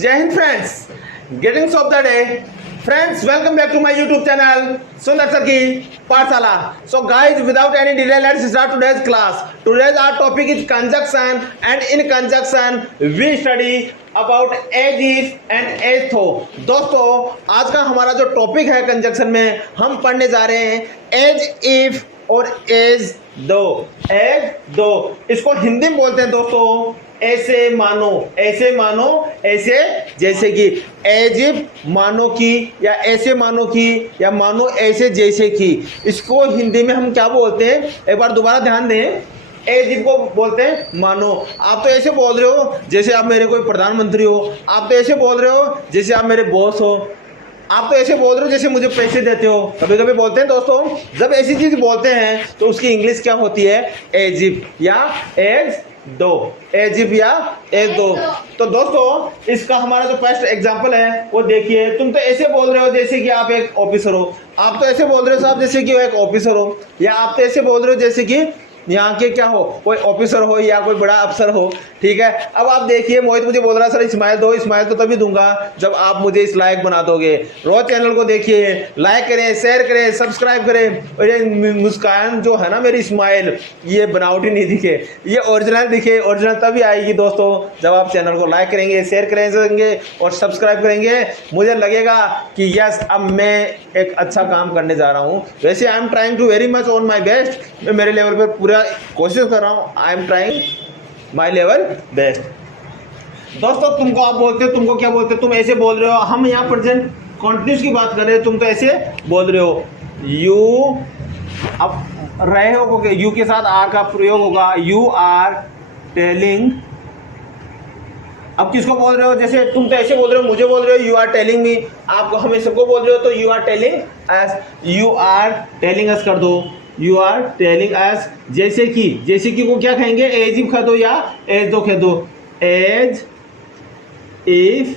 जय Hind friends, gettings of the day friends, welcome back to my YouTube channel Sundar sir की Pathshala. So guys, without any delay, let's start today's class. Today's our topic is conjunction, and in conjunction we study about as if and as though. दोस्तों, आज का हमारा जो topic है conjunction में, हम पढ़ने जा रहे हैं as if और as though. as though इसको हिंदी में बोलते हैं दोस्तों ऐसे मानो, ऐसे मानो, ऐसे जैसे कि, एज इफ मानो की, या ऐसे मानो की, या मानो ऐसे जैसे की. इसको हिंदी में हम क्या बोलते हैं, एक बार दोबारा ध्यान दें. एज इफ को बोलते हैं मानो. आप तो ऐसे बोल रहे हो जैसे आप मेरे कोई प्रधानमंत्री हो. आप तो ऐसे बोल रहे हो जैसे आप मेरे बॉस हो. आप तो ऐसे बोल रहे हो जैसे मुझे पैसे देते हो. कभी कभी बोलते हैं दोस्तों, जब ऐसी चीज बोलते हैं तो उसकी इंग्लिश क्या होती है, एज इफ या एज दो. एज इफ या एज दो. तो दोस्तों, इसका हमारा जो फर्स्ट एग्जांपल है वो देखिए. तुम तो ऐसे बोल रहे हो जैसे कि आप एक ऑफिसर हो. आप तो ऐसे बोल रहे हो साहब जैसे कि वो एक ऑफिसर हो. या आप तो ऐसे बोल रहे हो जैसे कि यहाँ के क्या हो, कोई ऑफिसर हो या कोई बड़ा अफसर हो. ठीक है. अब आप देखिए, मोहित मुझे बोल रहा है सर स्माइल दो. स्माइल तो तभी दूंगा जब आप मुझे इस लायक बना दोगे. रोज चैनल को देखिए, लाइक करें, शेयर करें, सब्सक्राइब करें. और ये मुस्कान जो है ना, मेरी स्माइल, ये बनावटी नहीं दिखे, ये ओरिजिनल दिखे. ओरिजिनल तभी आएगी दोस्तों जब आप चैनल को लाइक करेंगे, शेयर करेंगे और सब्सक्राइब करेंगे. मुझे लगेगा कि यस, अब मैं एक अच्छा काम करने जा रहा हूँ. वैसे I am trying to very much on my best. मैं मेरे लेवल पर पूरा कोशिश कर रहा हूँ. I am trying my level best. दोस्तों, तुमको आप बोलते हो, तुमको क्या बोलते हो, तुम ऐसे बोल रहे हो. हम यहाँ प्रेजेंट कॉन्टिन्यूस की बात कर रहे हो, तुम तो ऐसे बोल रहे हो. यू, अब रहे हो, यू के साथ आर का प्रयोग होगा. You are telling. अब किसको बोल रहे हो, जैसे तुम तो ऐसे बोल रहे हो, मुझे बोल रहे हो यू आर टेलिंग मी. आप हमें सबको बोल रहे हो तो you are telling us. You are telling us कर दो. You are telling us. जैसे कि, जैसे कि को क्या कहेंगे, एज इफ कह दो या एज दो कह दो. एज इफ,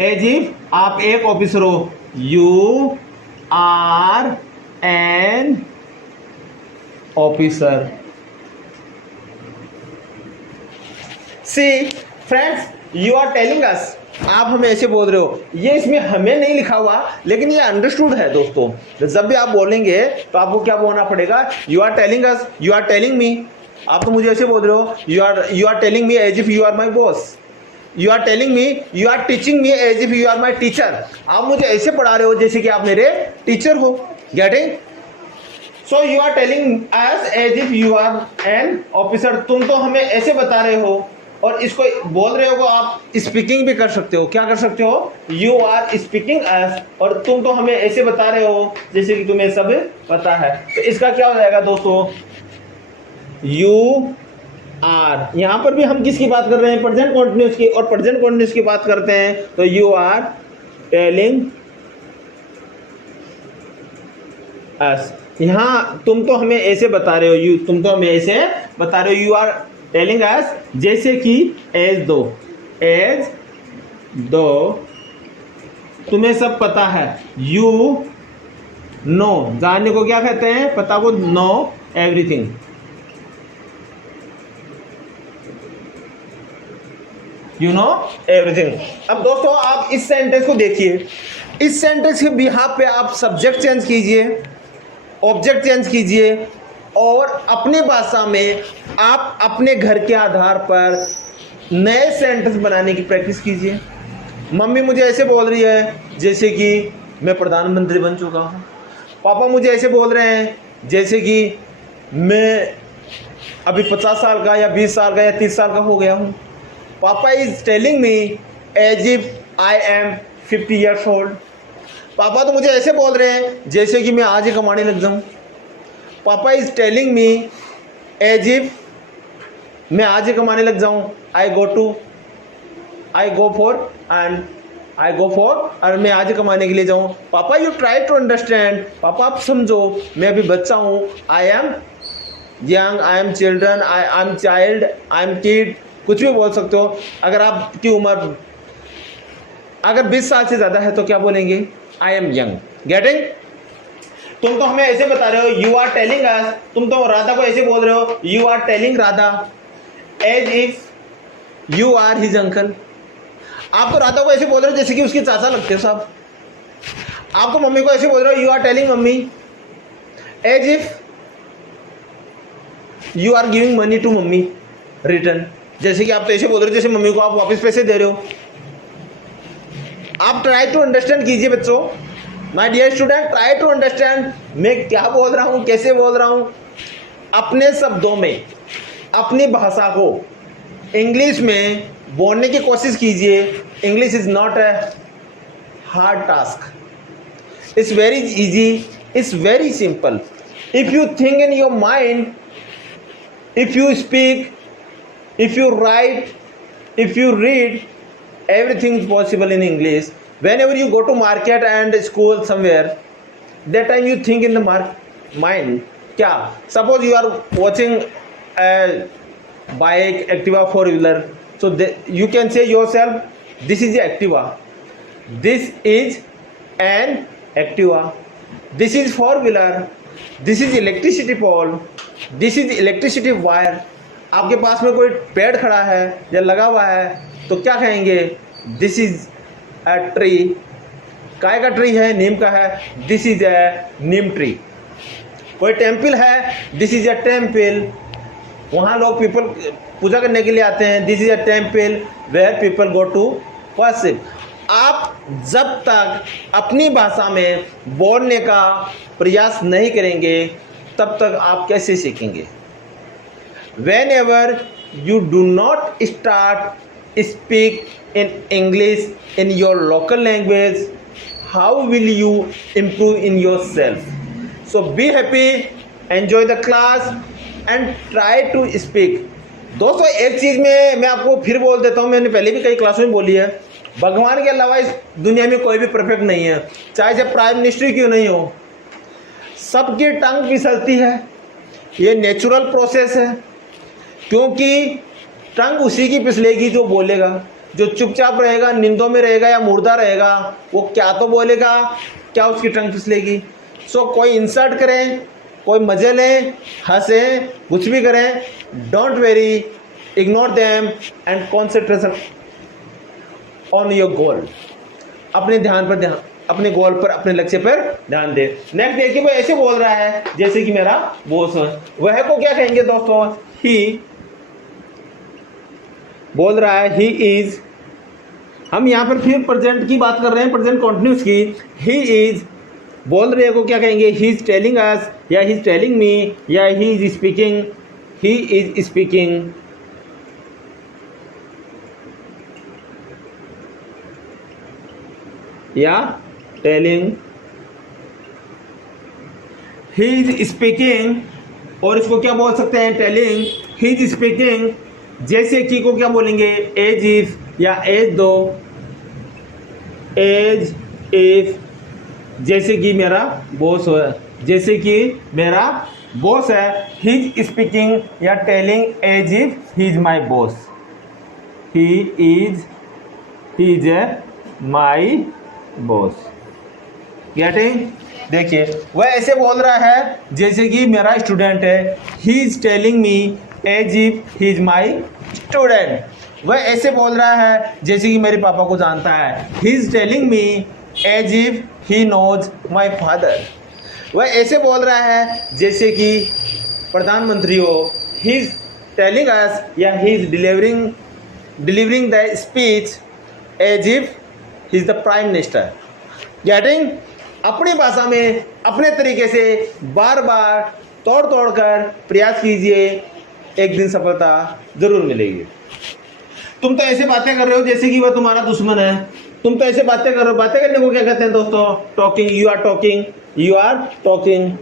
एज इफ आप एक ऑफिसर हो. You are an officer. See friends, you are telling us. आप हमें ऐसे बोल रहे हो. ये इसमें हमें नहीं लिखा हुआ, लेकिन ये अंडरस्टूड है दोस्तों. जब भी आप बोलेंगे तो आपको क्या बोलना पड़ेगा, you are telling us, you are telling me. आप तो मुझे ऐसे बोल रहे हो, you are telling me as if you are my boss. You are telling me, you are teaching me as if you are my teacher. आप मुझे ऐसे पढ़ा रहे हो जैसे कि आप मेरे टीचर हो. Getting? So you are telling us as if you are an officer. तुम तो हमें ऐसे बता रहे हो, और इसको बोल रहे हो आप स्पीकिंग भी कर सकते हो. क्या कर सकते हो, यू आर स्पीकिंग अस. और तुम तो हमें ऐसे बता रहे हो जैसे कि तुम्हें सब पता है. तो इसका क्या हो जाएगा दोस्तों, यू आर. यहां पर भी हम किसकी बात कर रहे हैं, प्रेजेंट कंटिन्यूअस की. और प्रेजेंट कंटिन्यूअस की बात करते हैं तो यू आर टेलिंग अस. यहां तुम तो हमें ऐसे बता रहे हो, तुम तो हमें ऐसे बता रहे हो. यू आर टेलिंग अस जैसे कि एज दो. एज दो तुम्हें सब पता है. यू नो, जानने को क्या कहते हैं, पता को know everything. You know everything. अब दोस्तों, आप इस सेंटेंस को देखिए. इस सेंटेंस के बिहाफ पे आप सब्जेक्ट चेंज कीजिए, ऑब्जेक्ट चेंज कीजिए, और अपनी भाषा में आप अपने घर के आधार पर नए सेंटेंस बनाने की प्रैक्टिस कीजिए. मम्मी मुझे ऐसे बोल रही है जैसे कि मैं प्रधानमंत्री बन चुका हूँ. पापा मुझे ऐसे बोल रहे हैं जैसे कि मैं अभी 50 साल का या 20 साल का या 30 साल का हो गया हूँ. Papa is telling me as if I am 50 years old. Papa तो मुझे ऐसे बोल रहे हैं जैसे कि मैं आज ही कमाने लग जाऊँ. Papa is telling me as if मैं आज ही कमाने लग जाऊँ. आई गो फॉर और मैं आज ही कमाने के लिए जाऊँ. पापा यू ट्राई टू अंडरस्टैंड. पापा आप समझो, मैं अभी बच्चा हूँ. I am young, I am children, I am child, I am kid. कुछ भी बोल सकते हो. अगर आपकी उम्र अगर 20 साल से ज़्यादा है तो क्या बोलेंगे, आई एम यंग. गेटिंग? तुम तो हमें ऐसे बता रहे हो, यू आर टेलिंग अस. तुम तो राधा को ऐसे बोल रहे हो, you are telling Radha as if you are his uncle. आप तो राधा को ऐसे बोल रहे हो जैसे कि उसके चाचा लगते हो साहब। आप तो मम्मी को ऐसे बोल रहे हो, you are telling mummy as if you are giving money to mummy return. जैसे कि आप तो ऐसे बोल रहे हो जैसे मम्मी को आप वापस पैसे दे रहे हो। आप ट्राई टू अंडरस्टैंड कीजिए बच्चों, my dear student, try to understand मैं क्या बोल रहा हूँ, कैसे बोल रहा हूँ। अपने शब्दों में अपनी भाषा को इंग्लिश में बोलने की कोशिश कीजिए। English is not a hard task, it's very easy, it's very simple. If you think in your mind, if you speak, if you write, if you read, everything is possible in English. Whenever you go to market and school somewhere, that time you think in the mind. क्या? Suppose you are watching a bike, Activa, four-wheeler. So you can say yourself, this is the Activa. This is an Activa. This is four-wheeler. This is electricity pole. This is electricity wire. आपके पास में कोई पेड़ खड़ा है या लगा हुआ है तो क्या कहेंगे? This is a tree. काय का ट्री है? नीम का है। This is a neem tree. कोई टेम्पल है, दिस इज अ टेम्पल। वहाँ लोग पीपल पूजा करने के लिए आते हैं। This is a temple where people go to worship. आप जब तक अपनी भाषा में बोलने का प्रयास नहीं करेंगे तब तक आप कैसे सीखेंगे? Whenever you do not start speak in English in your local language, how will you improve in yourself? So be happy, enjoy the class and try to speak. दोस्तों एक चीज़ में मैं आपको फिर बोल देता हूँ, मैंने पहले भी कई क्लासों में बोली है, भगवान के अलावा इस दुनिया में कोई भी परफेक्ट नहीं है, चाहे जब प्राइम मिनिस्टर क्यों नहीं हो। सबकी टंग फिसलती है, ये नेचुरल प्रोसेस है, क्योंकि टंग उसी की फिसलेगी जो बोलेगा। जो चुपचाप रहेगा, निंदों में रहेगा या मुर्दा रहेगा, वो क्या तो बोलेगा, क्या उसकी टंग फिसलेगी। सो कोई इंसल्ट करें, कोई मजे लें, हंसें, कुछ भी करें, don't very, ignore them and concentration on your goal. अपने ध्यान पर ध्यान, अपने गोल पर, अपने लक्ष्य पर ध्यान दे। नेक्स्ट देखिए, वो ऐसे बोल रहा है जैसे कि मेरा बॉस है। वह को क्या कहेंगे दोस्तों? ही बोल रहा है, ही इज। हम यहाँ पर फिर प्रेजेंट की बात कर रहे हैं, प्रेजेंट कंटिन्यूस की। ही इज बोल रहे को क्या कहेंगे? ही इज टेलिंग अस, या ही इज टेलिंग मी, या he is speaking. He is speaking. या टेलिंग। ही इज स्पीकिंग, और इसको क्या बोल सकते हैं? टेलिंग। He is speaking. जैसे कि को क्या बोलेंगे? एज इफ, या एज दो। एज इफ, जैसे कि मेरा बॉस है, जैसे कि मेरा बॉस है। ही इज स्पीकिंग या telling as if he is my boss. He is a my boss. Getting? देखिए वह ऐसे बोल रहा है जैसे कि मेरा स्टूडेंट है। He is telling me as if he is my student. वह ऐसे बोल रहा है जैसे कि मेरे पापा को जानता है। He is telling me as if he knows my father. वह ऐसे बोल रहा है जैसे कि प्रधानमंत्री हो। ही इज टेलिंग अस, या he is delivering the speech as if he is the prime minister. Getting? अपनी भाषा में अपने तरीके से बार बार तोड़ कर प्रयास कीजिए, एक दिन सफलता जरूर मिलेगी। तुम तो ऐसे बातें कर रहे हो जैसे कि वह तुम्हारा दुश्मन है। तुम तो ऐसे बातें कर रहे हो। बातें करने को क्या कहते हैं दोस्तों? Talking. You are talking, you are talking,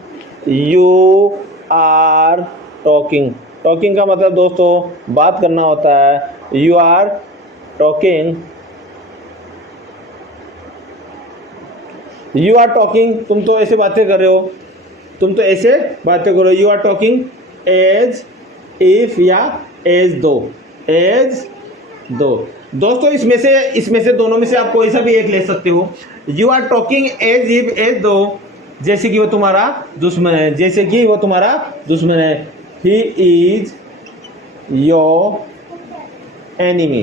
you are talking. Talking का मतलब दोस्तों बात करना होता है। You are talking, you are talking. तुम तो ऐसे बातें कर रहे हो, तुम तो ऐसे बातें करो। You are talking as if, या एज दो। As though. दोस्तों इसमें से दोनों में से आप कोई सा भी एक ले सकते हो। You are talking as if, as though, जैसे कि वो तुम्हारा दुश्मन है। जैसे कि वो तुम्हारा दुश्मन है। He is your enemy.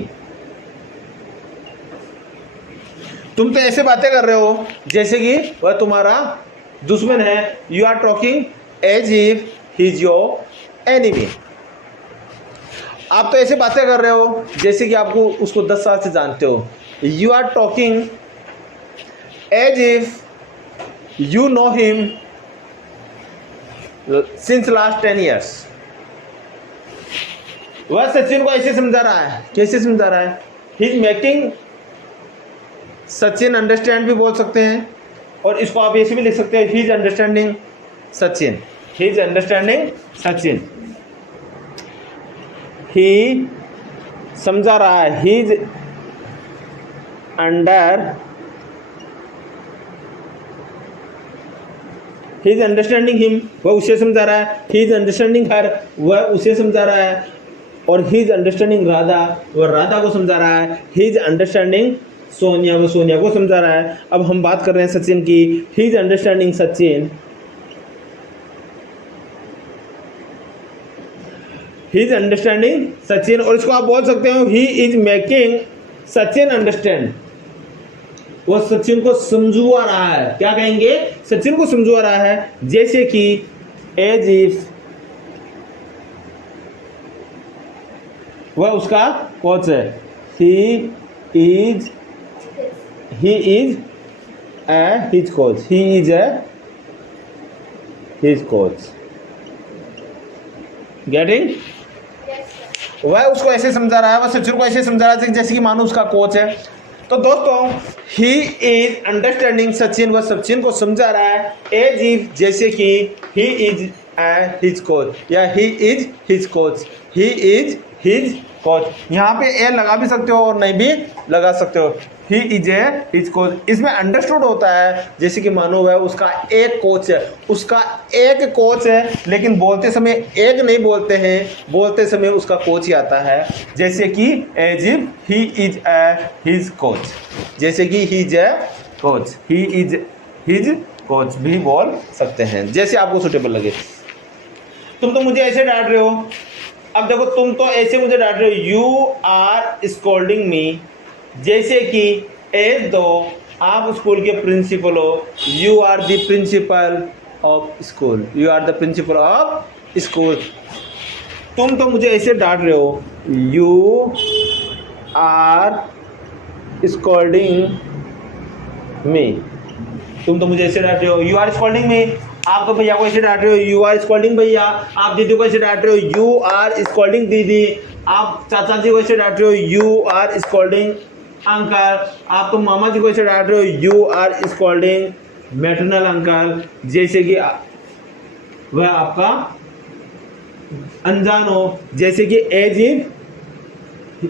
तुम तो ऐसे बातें कर रहे हो जैसे कि वह तुम्हारा दुश्मन है। You are talking as if he is your enemy. आप तो ऐसे बातें कर रहे हो जैसे कि आपको उसको 10 साल से जानते हो। You are talking as if you know him since last 10 years। वह सचिन को ऐसे समझा रहा है। कैसे समझा रहा है? He is making Sachin understand भी बोल सकते हैं, और इसको आप ऐसे भी लिख सकते हैं, he is understanding Sachin. He is understanding Sachin. He समझा रहा है, he is he is understanding him, वह उसे समझा रहा है। ही इज अंडरस्टैंडिंग हर, वह उसे समझा रहा है। और ही इज अंडरस्टैंडिंग राधा, वह राधा को समझा रहा है। ही इज अंडरस्टैंडिंग सोनिया, वो सोनिया को समझा रहा है। अब हम बात कर रहे हैं सचिन की। ही is understanding Sachin. He is understanding Sachin, और इसको आप बोल सकते हो he is making Sachin understand. वो सचिन को समझवा रहा है। क्या कहेंगे? सचिन को समझवा रहा है। जैसे कि एज इफ वह उसका कोच है। He is his coach. He is his coach. Getting? वह उसको ऐसे समझा रहा है, वह सचिन को ऐसे समझा रहा है जैसे कि मानो उसका कोच है। तो दोस्तों, ही इज अंडरस्टैंडिंग सचिन, वह सचिन को समझा रहा है एज इफ, जैसे कि ही इज हिज कोच या he is his coach. He is his coach. यहाँ पे ए लगा भी सकते हो और नहीं भी लगा सकते हो। ही इज हिज कोच। इसमें अंडरस्टूड होता है जैसे कि मानो वह उसका एक कोच है, उसका एक कोच है, लेकिन बोलते समय एक नहीं बोलते हैं, बोलते समय उसका कोच ही आता है। जैसे कि as if he is his coach, जैसे कि he is coach, he is his coach भी बोल सकते हैं, जैसे आपको सुटेबल लगे। तुम तो मुझे ऐसे डांट रहे हो। अब देखो, तुम तो ऐसे मुझे डांट रहे हो, यू आर स्कोल्डिंग मी, जैसे कि एज दो आप स्कूल के प्रिंसिपल हो। You are the principal of school, you are the principal of school. तुम तो मुझे ऐसे डांट रहे हो, यू आर स्कोल्डिंग मी। तुम तो मुझे ऐसे डांट रहे हो, यू आर स्कोल्डिंग मी। आप तो भैया को ऐसे डांट रहे हो, यू आर स्कोल्डिंग भैया। आप दीदी को ऐसे डांट रहे हो, यू आर स्कोल्डिंग दीदी। आप चाचा जी को ऐसे डांट रहे हो, यू आर स्कोल्डिंग अंकल। आप तो मामा जी को ऐसे डांट रहे हो, you are scolding maternal uncle. जैसे कि वह आपका अनजान हो, जैसे कि as if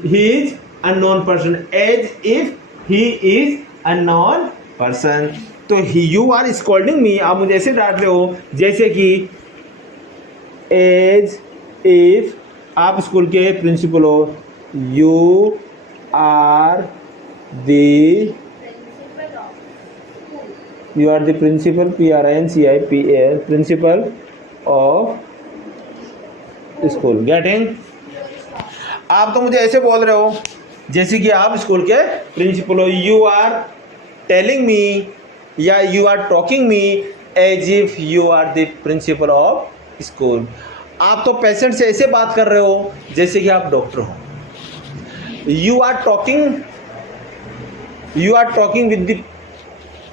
he is unknown person, as if he is unknown person. तो यू आर स्कोल्डिंग मी, आप मुझे ऐसे डांट रहे हो जैसे कि एज इफ आप स्कूल के प्रिंसिपल हो। You are the principal, PRINCIPL, principal of school. Getting? आप तो मुझे ऐसे बोल रहे हो जैसे कि आप स्कूल के प्रिंसिपल हो। यू आर टेलिंग मी या you are talking me as if you are the principal of school. आप तो पेशेंट से ऐसे बात कर रहे हो जैसे कि आप डॉक्टर हो। You are talking with the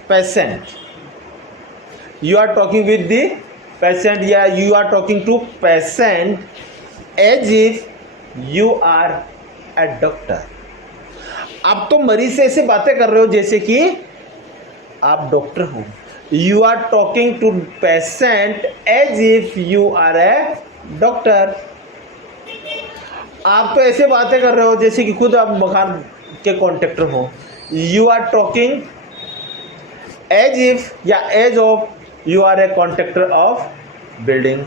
patient, you are talking with the patient या you are talking to patient as if you are a doctor. आप तो मरीज से ऐसे बातें कर रहे हो जैसे कि आप डॉक्टर हो। You are talking to patient as if you are a doctor. आप तो ऐसे बातें कर रहे हो जैसे कि खुद आप मकान के कॉन्ट्रैक्टर हो। You are talking as if या as of you are a contractor of building.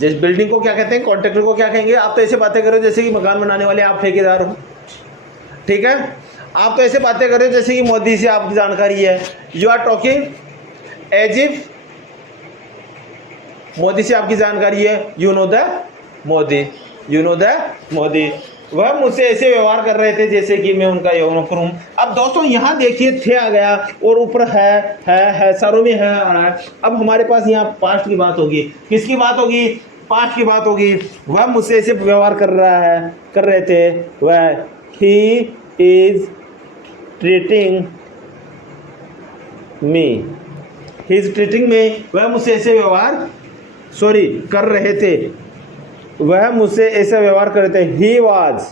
जैसे बिल्डिंग को क्या कहते हैं, कॉन्ट्रैक्टर को क्या कहेंगे। आप तो ऐसे बातें कर रहे हो जैसे कि मकान बनाने वाले आप ठेकेदार हो। ठीक है? आप तो ऐसे बातें कर रहे हो जैसे कि मोदी से आपकी जानकारी है। You are talking as if Modi से आपकी जानकारी है। You know the Modi, you know the Modi. वह मुझसे ऐसे व्यवहार कर रहे थे जैसे कि मैं उनका नौकर हूँ। अब दोस्तों यहाँ देखिए थे आ गया और ऊपर है सारों में है आ रहा है। अब हमारे पास यहाँ पास्ट की बात होगी। किसकी बात होगी? पास्ट की बात होगी। वह मुझसे ऐसे व्यवहार कर रहे थे। वह he is treating me, he is treating मी, वह मुझसे ऐसे व्यवहार कर रहे थे, वह मुझसे ऐसा व्यवहार कर रहे थे। ही वॉज,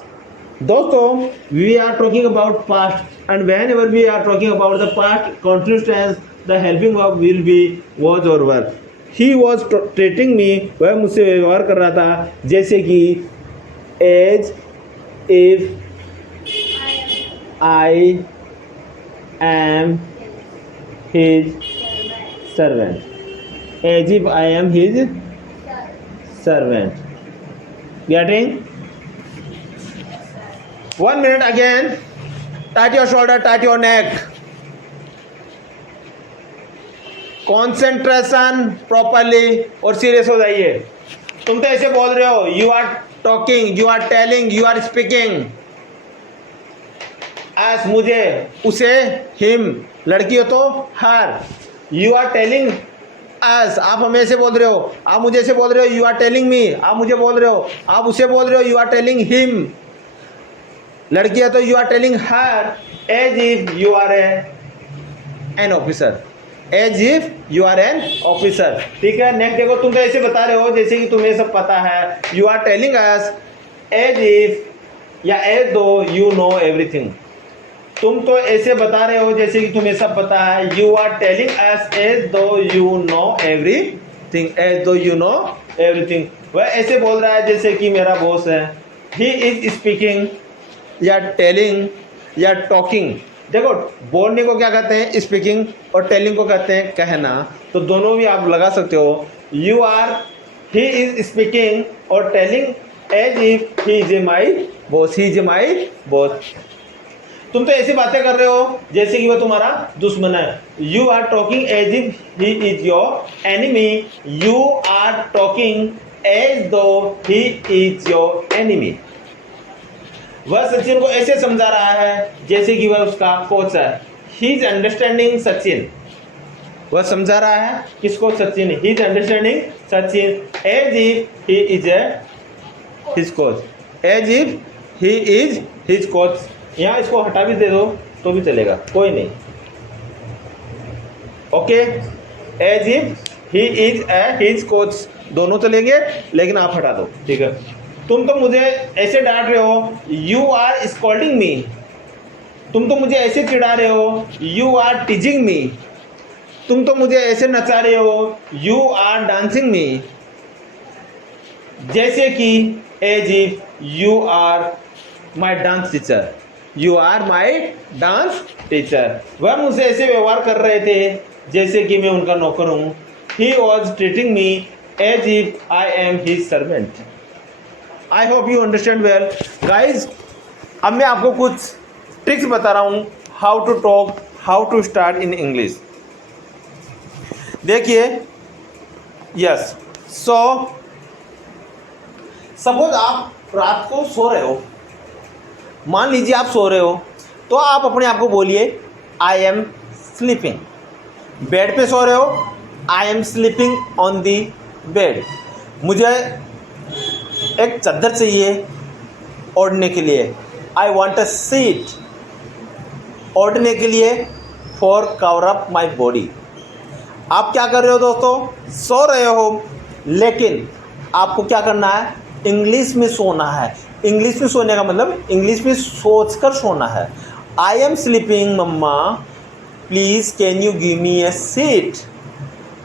दोस्तों we are talking about past and whenever we are talking about the past continuous tense the helping verb will be was और वर। ही वॉज ट्रीटिंग मी, वह मुझसे व्यवहार कर रहा था जैसे कि as if I am his servant, as if I am his servant. Getting? 1 minute again. Tight your shoulder, tight your neck. Concentration properly और serious हो जाइए। तुम तो ऐसे बोल रहे हो, you are talking, you are telling, you are speaking. as मुझे, उसे, him, लड़की हो तो हर। यू आर टेलिंग अस, आप हमें ऐसे बोल रहे हो, आप मुझे ऐसे बोल रहे हो, यू आर टेलिंग मी, आप मुझे बोल रहे हो, आप उसे बोल रहे हो, यू आर टेलिंग हिम। लड़की है तो you are telling her as if you are an officer, as if you are an officer. ठीक है, नेक्स्ट देखो, तुम तो ऐसे बता रहे हो जैसे कि तुम्हें सब पता है। You are telling us as if या as though you know everything. तुम तो ऐसे बता रहे हो जैसे कि तुम्हें सब पता है। You are telling us as though you know everything, as though you know everything. वह ऐसे बोल रहा है जैसे कि मेरा बॉस है। ही इज स्पीकिंग या टेलिंग या टॉकिंग। देखो, बोलने को क्या कहते हैं? स्पीकिंग, और टेलिंग को कहते हैं कहना। तो दोनों भी आप लगा सकते हो। You are, he is speaking और telling as if he is my boss, he is my boss. तुम तो ऐसी बातें कर रहे हो जैसे कि वह तुम्हारा दुश्मन है। You are talking as if he is your enemy, you are talking as though he is your enemy. वह सचिन को ऐसे समझा रहा है जैसे कि वह उसका कोच है। ही इज अंडरस्टैंडिंग सचिन, वह समझा रहा है किसको? Sachin. He is understanding Sachin as if he is his coach, as if he is his coach. यहाँ इसको हटा भी दे दो तो भी चलेगा, कोई नहीं। Okay, as if he is his coach, दोनों चलेंगे, लेकिन आप हटा दो। ठीक है, तुम तो मुझे ऐसे डांट रहे हो, यू आर स्कॉल्डिंग मी। तुम तो मुझे ऐसे चिढ़ा रहे हो, यू आर टीजिंग मी। तुम तो मुझे ऐसे नचा रहे हो, यू आर डांसिंग मी। जैसे कि as if you are my dance teacher, you are my dance teacher. वह मुझसे ऐसे व्यवहार कर रहे थे जैसे कि मैं उनका नौकर हूँ। He was treating me as if I am his servant. I hope you understand well guys. अब मैं आपको कुछ ट्रिक्स बता रहा हूँ, how to talk, how to start in English. देखिए, यस, सपोज आप रात को सो रहे हो, मान लीजिए आप सो रहे हो, तो आप अपने आप को बोलिए आई एम स्लीपिंग। बेड पे सो रहे हो, आई am sleeping on the bed. मुझे एक चादर चाहिए ओढ़ने के लिए, आई वॉन्ट अ सीट, ओढ़ने के लिए, for cover up my body. आप क्या कर रहे हो दोस्तों? सो रहे हो, लेकिन आपको क्या करना है? इंग्लिश में सोना है। इंग्लिश में सोने का मतलब इंग्लिश में सोचकर सोना है। I am sleeping mama, please can you give me a seat.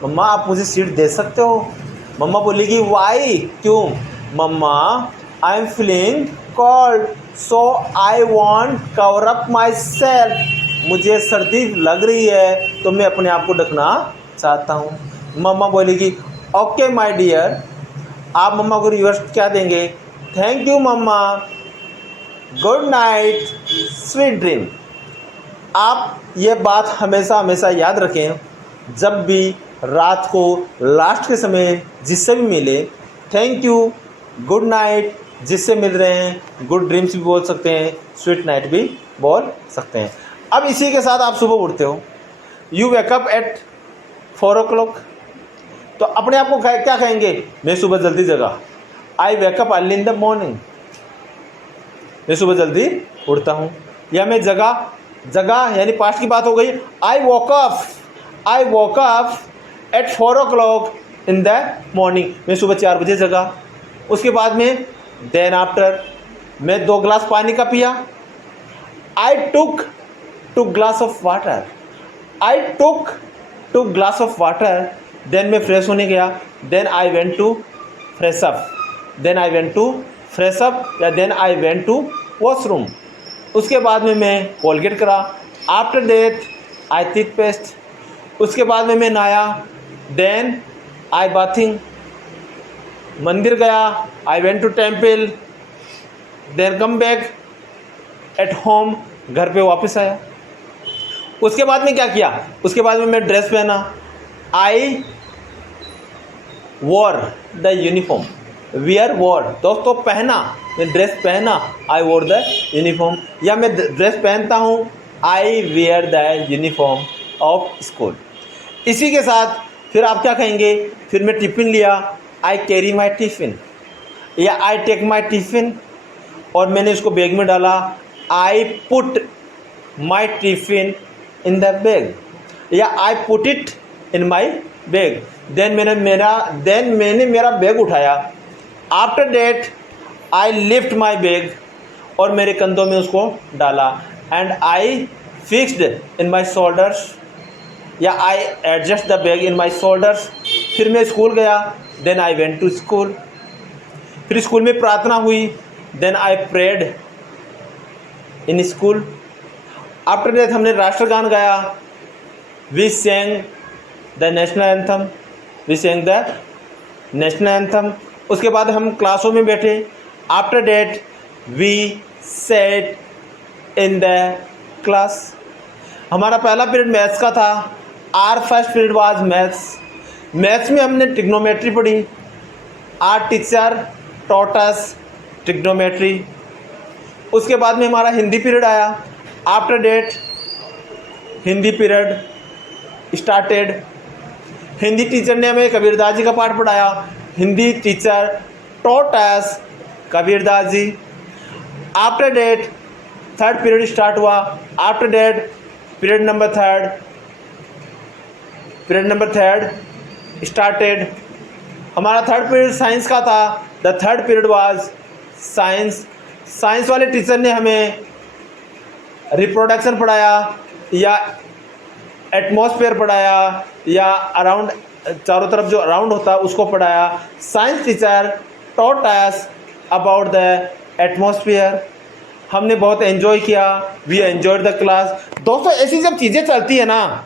मम्मा आप मुझे सीट दे सकते हो? मम्मा बोलेगी वाई, क्यों? Mama I am feeling cold so I want cover up myself. मुझे सर्दी लग रही है तो मैं अपने आप को ढकना चाहता हूँ। मम्मा बोलेगी ओके माई डियर। आप मम्मा को रिवर्स क्या देंगे? Thank you mumma, good night, sweet dream. आप ये बात हमेशा हमेशा याद रखें, जब भी रात को लास्ट के समय जिससे भी मिले, थैंक यू, गुड नाइट, जिससे मिल रहे हैं, गुड ड्रीम्स भी बोल सकते हैं, स्वीट नाइट भी बोल सकते हैं। अब इसी के साथ आप सुबह उठते हो, यू वेकअप एट 4 o'clock, तो अपने आप को क्या कहेंगे? मैं सुबह जल्दी जगा, I wake up early in the morning, मैं सुबह जल्दी उठता हूँ। या मैं जगा यानी पास्ट की बात हो गई, I woke up at 4 o'clock in the morning, मैं सुबह 4 बजे जगा। उसके बाद में देन आफ्टर मैं 2 गिलास पानी का पिया, I took 2 glass of water, I took 2 glass of water. Then मैं फ्रेश होने गया, then I went to fresh up, या then I went to washroom. उसके बाद में मैं कोलगेट करा, after that I teeth paste, उसके बाद में मैं नहाया, देन आई बाथिंग, मंदिर गया, I went to temple, then come back at home, घर पे वापस आया। उसके बाद में क्या किया? उसके बाद में मैं ड्रेस पहना, I wore the uniform, wear wore, दोस्तों पहना, मैं ड्रेस पहना, आई वॉर द यूनिफॉर्म। या मैं ड्रेस पहनता हूँ, I wear the uniform of school. इसी के साथ फिर आप क्या कहेंगे? फिर मैं टिफ़िन लिया, आई कैरी माई टिफ़िन, या आई टेक माई टिफ़िन, और मैंने उसको बैग में डाला, I put my tiffin in the bag, या I put it in my bag. Then मैंने मेरा बैग उठाया, after that I lift my bag, और मेरे कंधों में उसको डाला, and I fixed in my shoulders, या I adjust the bag in my shoulders. फिर मैं स्कूल गया, then I went to school, फिर स्कूल में प्रार्थना हुई, then I prayed in school. After that हमने राष्ट्रगान गाया, we sang the national anthem, उसके बाद हम क्लासों में बैठे, after that we sat in the class. हमारा पहला पीरियड मैथ्स का था, our first period was maths में हमने ट्रिग्नोमेट्री पढ़ी, our teacher taught us trigonometry. उसके बाद में हमारा हिंदी पीरियड आया, after that Hindi period started. Hindi teacher ने हमें कबीरदास जी का पाठ पढ़ाया, Hindi teacher taught us Kabirdas ji. After date third period start हुआ, after that period number third started. हमारा थर्ड पीरियड साइंस का था, the third period was science वाले टीचर ने हमें रिप्रोडक्शन पढ़ाया, या एटमॉस्फेयर पढ़ाया, या अराउंड चारों तरफ जो अराउंड होता है उसको पढ़ाया। Science teacher taught us about the atmosphere. हमने बहुत एंजॉय किया, वी एंजॉयड द क्लास। दोस्तों ऐसी जब चीज़ें चलती है ना,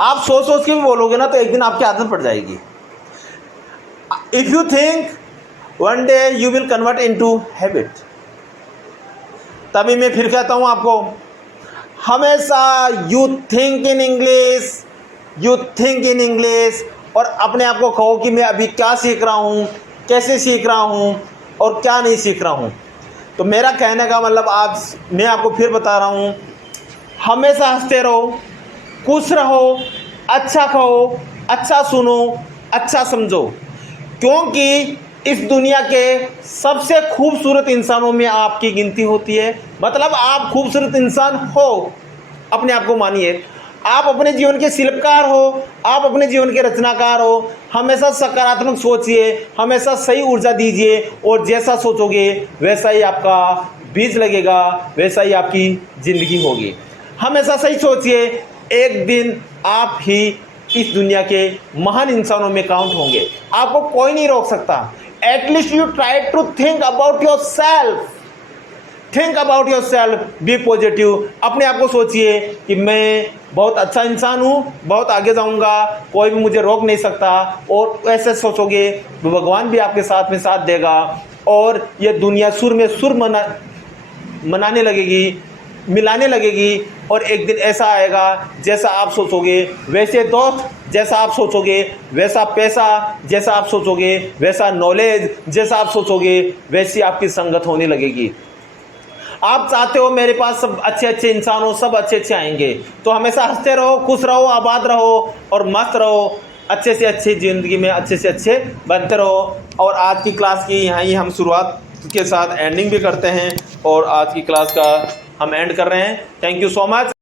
आप सोच के भी बोलोगे ना, तो एक दिन आपकी आदत पड़ जाएगी। If you think one day you will convert into habit. तभी मैं फिर कहता हूँ आपको, हमेशा यू थिंक इन इंग्लिश, और अपने आप को कहो कि मैं अभी क्या सीख रहा हूँ, कैसे सीख रहा हूँ, और क्या नहीं सीख रहा हूँ। तो मेरा कहने का मतलब आज मैं आपको फिर बता रहा हूँ, हमेशा हंसते रहो, खुश रहो, अच्छा कहो, अच्छा सुनो, अच्छा समझो, क्योंकि इस दुनिया के सबसे खूबसूरत इंसानों में आपकी गिनती होती है। मतलब आप खूबसूरत इंसान हो, अपने आप को मानिए। आप अपने जीवन के शिल्पकार हो, आप अपने जीवन के रचनाकार हो। हमेशा सकारात्मक सोचिए, हमेशा सही ऊर्जा दीजिए, और जैसा सोचोगे वैसा ही आपका बीज लगेगा, वैसा ही आपकी ज़िंदगी होगी। हमेशा सही सोचिए, एक दिन आप ही इस दुनिया के महान इंसानों में काउंट होंगे, आपको कोई नहीं रोक सकता। At least you try to think about yourself, be positive. अपने आप को सोचिए कि मैं बहुत अच्छा इंसान हूँ, बहुत आगे जाऊँगा, कोई भी मुझे रोक नहीं सकता। और ऐसे सोचोगे तो भगवान भी आपके साथ में साथ देगा, और ये दुनिया सुर में सुर मनाने लगेगी, मिलाने लगेगी, और एक दिन ऐसा आएगा जैसा आप सोचोगे वैसे। दोस्त जैसा आप सोचोगे वैसा पैसा, जैसा आप सोचोगे वैसा नॉलेज, जैसा आप सोचोगे वैसी आपकी संगत होने लगेगी। आप चाहते हो मेरे पास सब अच्छे अच्छे इंसान हो, सब अच्छे अच्छे आएंगे, तो हमेशा हंसते रहो, खुश रहो, आबाद रहो और मस्त रहो, अच्छे से अच्छे ज़िंदगी में अच्छे से अच्छे बनते रहो। और आज की क्लास की यहाँ ही हम शुरुआत के साथ एंडिंग भी करते हैं और आज की क्लास का हम एंड कर रहे हैं। Thank you so much.